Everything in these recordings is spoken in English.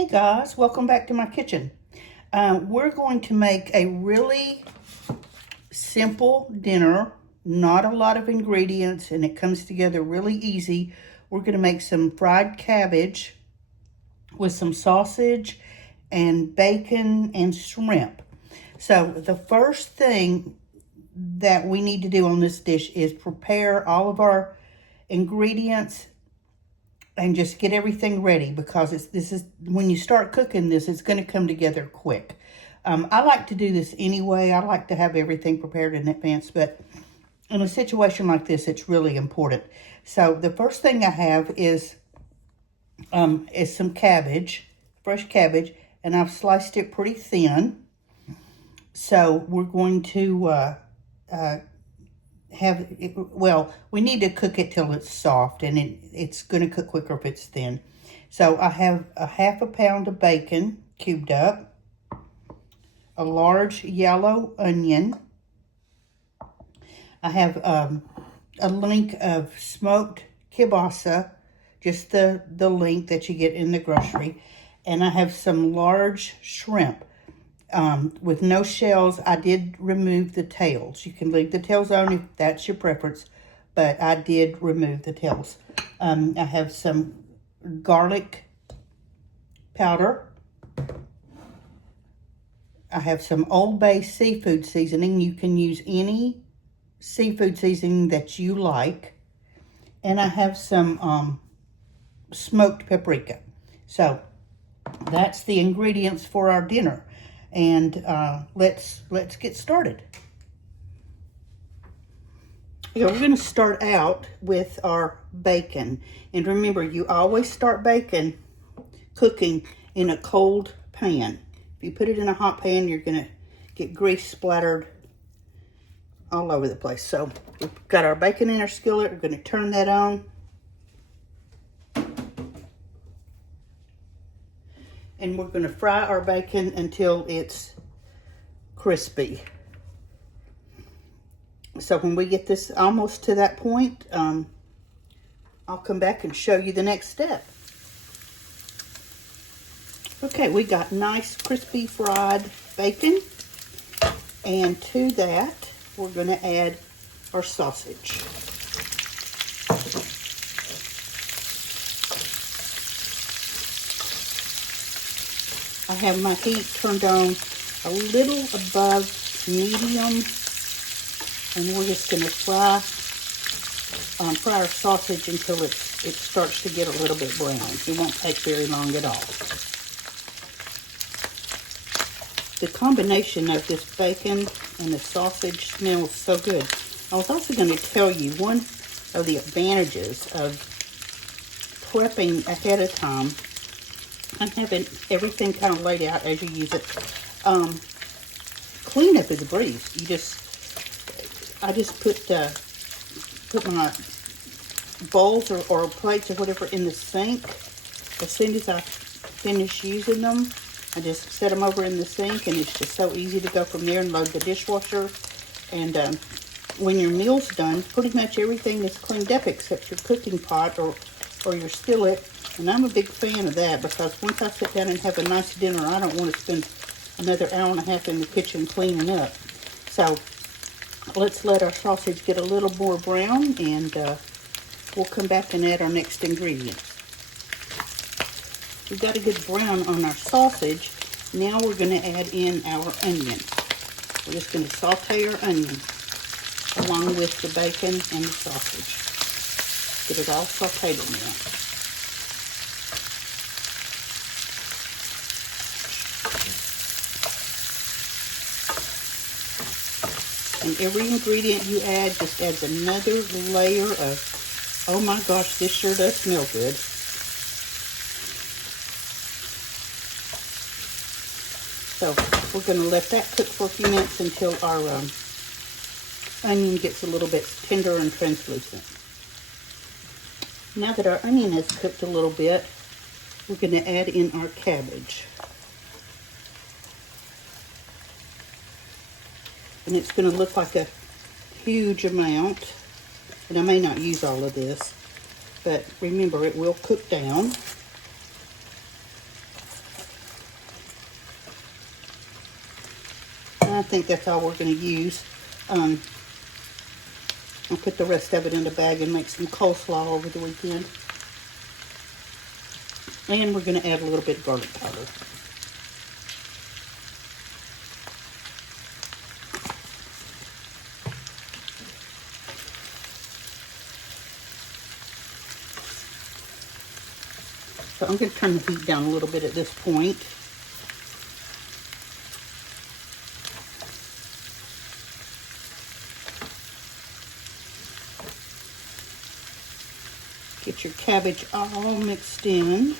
Hey guys, welcome back to my kitchen. We're going to make a really simple dinner, not a lot of ingredients, and it comes together really easy. We're going to make some fried cabbage with some sausage and bacon and shrimp. So the first thing that we need to do on this dish is prepare all of our ingredients and just get everything ready, because this is when you start cooking this, it's going to come together quick. I like to do this anyway. I like to have everything prepared in advance, but in a situation like this, it's really important. So the first thing I have is some cabbage, fresh cabbage, and I've sliced it pretty thin. So we're going to have it, well, we need to cook it till it's soft, and it's going to cook quicker if it's thin. So I have a half a pound of bacon cubed up, a large yellow onion. I have a link of smoked kielbasa, just the link that you get in the grocery, and I have some large shrimp. With no shells. I did remove the tails. You can leave the tails on if that's your preference, but I did remove the tails. I have some garlic powder. I have some Old Bay seafood seasoning. You can use any seafood seasoning that you like. And I have some smoked paprika. So that's the ingredients for our dinner. And let's get started. Okay, we're going to start out with our bacon. And remember, you always start bacon cooking in a cold pan. If you put it in a hot pan, you're going to get grease splattered all over the place. So we've got our bacon in our skillet. We're going to turn that on. And we're going to fry our bacon until it's crispy. So when we get this almost to that point, I'll come back and show you the next step. Okay, we got nice crispy fried bacon. And to that, we're going to add our sausage. I have my heat turned on a little above medium, and we're just going to fry our sausage until it starts to get a little bit brown. It won't take very long at all. The combination of this bacon and the sausage smells so good. I was also going to tell you one of the advantages of prepping ahead of time and having everything kind of laid out as you use it. Cleanup is a breeze. I just put my bowls or plates or whatever in the sink. As soon as I finish using them, I just set them over in the sink, and it's just so easy to go from there and load the dishwasher. And when your meal's done, pretty much everything is cleaned up except your cooking pot or your skillet. And I'm a big fan of that, because once I sit down and have a nice dinner, I don't want to spend another hour and a half in the kitchen cleaning up. So let's let our sausage get a little more brown, and we'll come back and add our next ingredients. We've got a good brown on our sausage. Now we're going to add in our onions. We're just going to saute our onions along with the bacon and the sausage. Get it all sauteed in there. And every ingredient you add just adds another layer of, oh my gosh, this sure does smell good. So we're going to let that cook for a few minutes until our onion gets a little bit tender and translucent. Now that our onion has cooked a little bit, we're going to add in our cabbage. And it's going to look like a huge amount. And I may not use all of this, but remember, it will cook down. I think that's all we're going to use. I'll put the rest of it in the bag and make some coleslaw over the weekend. And we're going to add a little bit of garlic powder. So I'm going to turn the heat down a little bit at this point. Get your cabbage all mixed in.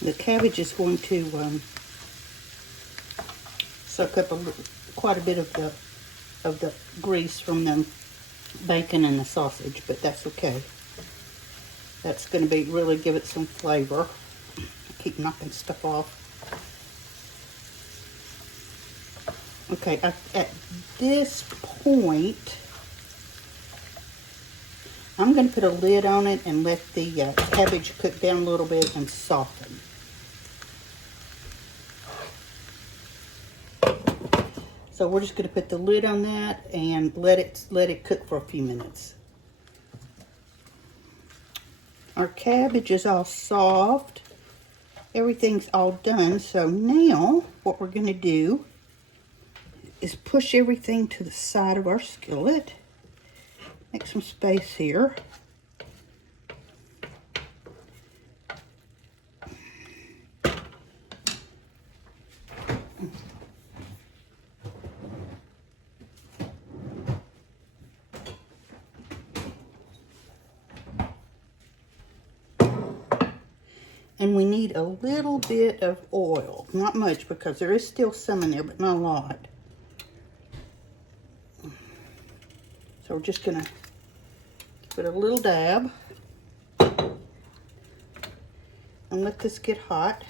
The cabbage is going to suck up quite a bit of the grease from the bacon and the sausage, but that's okay. That's going to really give it some flavor. I keep knocking stuff off. Okay, at this point, I'm going to put a lid on it and let the cabbage cook down a little bit and soften. So we're just going to put the lid on that and let it cook for a few minutes. Our cabbage is all soft. Everything's all done. So now what we're going to do is push everything to the side of our skillet. Make some space here. And we need a little bit of oil. Not much, because there is still some in there, but not a lot. So we're just going to put a little dab. And let this get hot.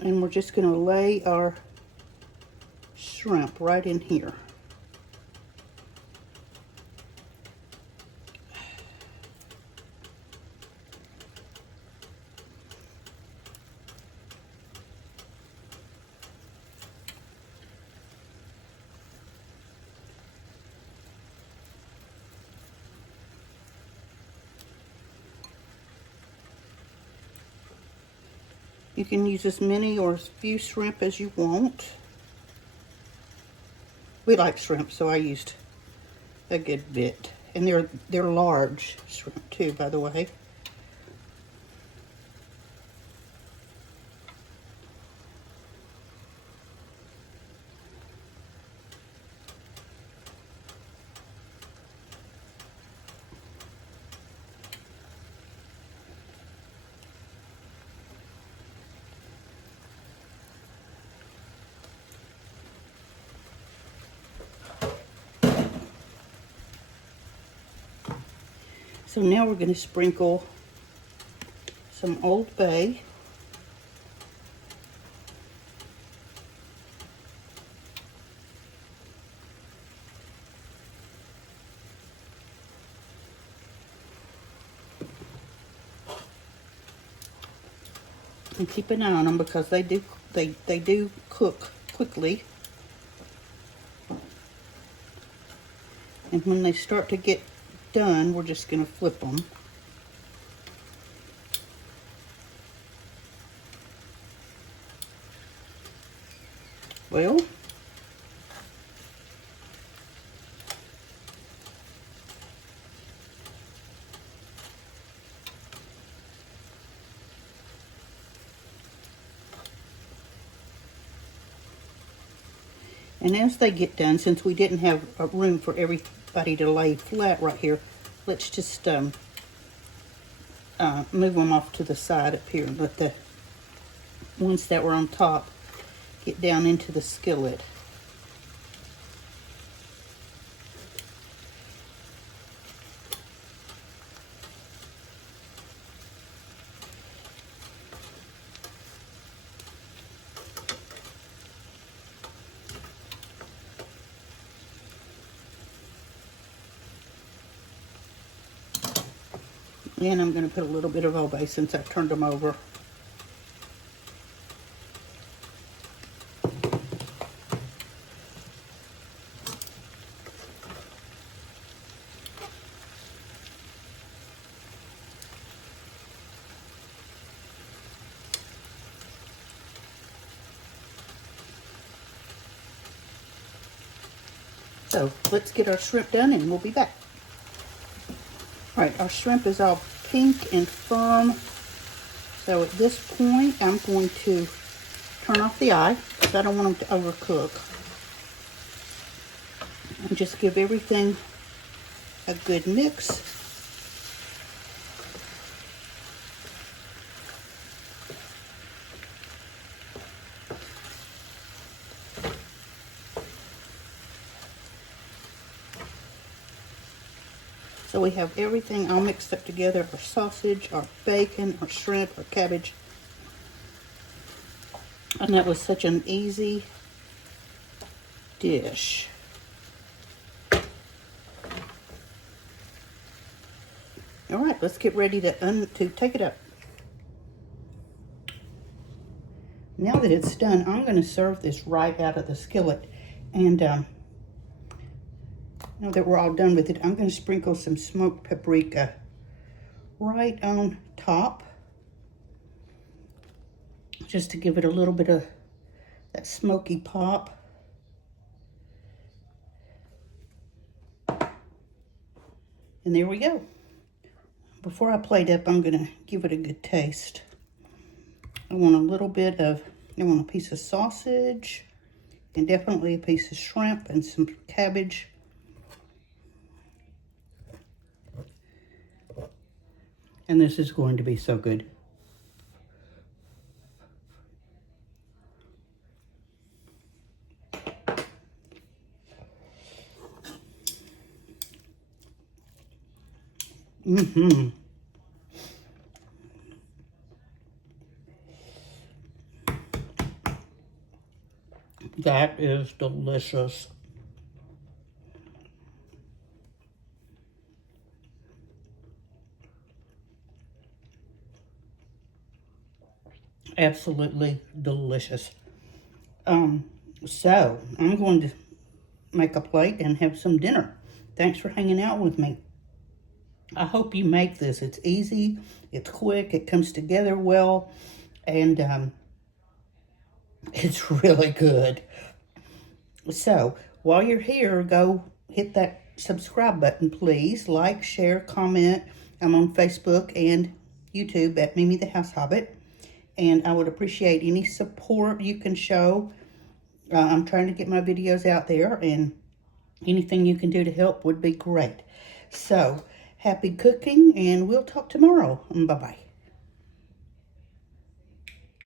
And we're just going to lay our shrimp right in here. You can use as many or as few shrimp as you want. We like shrimp, so I used a good bit. And they're large shrimp too, by the way. So now we're going to sprinkle some Old Bay. And keep an eye on them because they do cook quickly. And when they start to get done, we're just going to flip them. Well, and as they get done, since we didn't have a room for everybody to lay flat right here, let's just move them off to the side up here and let the ones that were on top get down into the skillet. And I'm going to put a little bit of Old Bay since I turned them over. So let's get our shrimp done and we'll be back. All right, our shrimp is all pink and firm. So at this point, I'm going to turn off the eye because I don't want them to overcook. And just give everything a good mix. So we have everything all mixed up together, our sausage, our bacon, our shrimp, our cabbage. And that was such an easy dish. All right, let's get ready to take it up. Now that it's done, I'm going to serve this right out of the skillet. And now that we're all done with it, I'm going to sprinkle some smoked paprika right on top, just to give it a little bit of that smoky pop. And there we go. Before I plate up, I'm going to give it a good taste. I want a piece of sausage, and definitely a piece of shrimp and some cabbage. And this is going to be so good. That is delicious. Absolutely delicious. So I'm going to make a plate and have some dinner. Thanks for hanging out with me. I hope you make this. It's easy, it's quick, it comes together well, and it's really good. So while you're here, go hit that subscribe button, please. Like, share, comment. I'm on Facebook and YouTube at Mimi the House Hobbit. And I would appreciate any support you can show. I'm trying to get my videos out there, and anything you can do to help would be great. So, happy cooking, and we'll talk tomorrow. Bye-bye.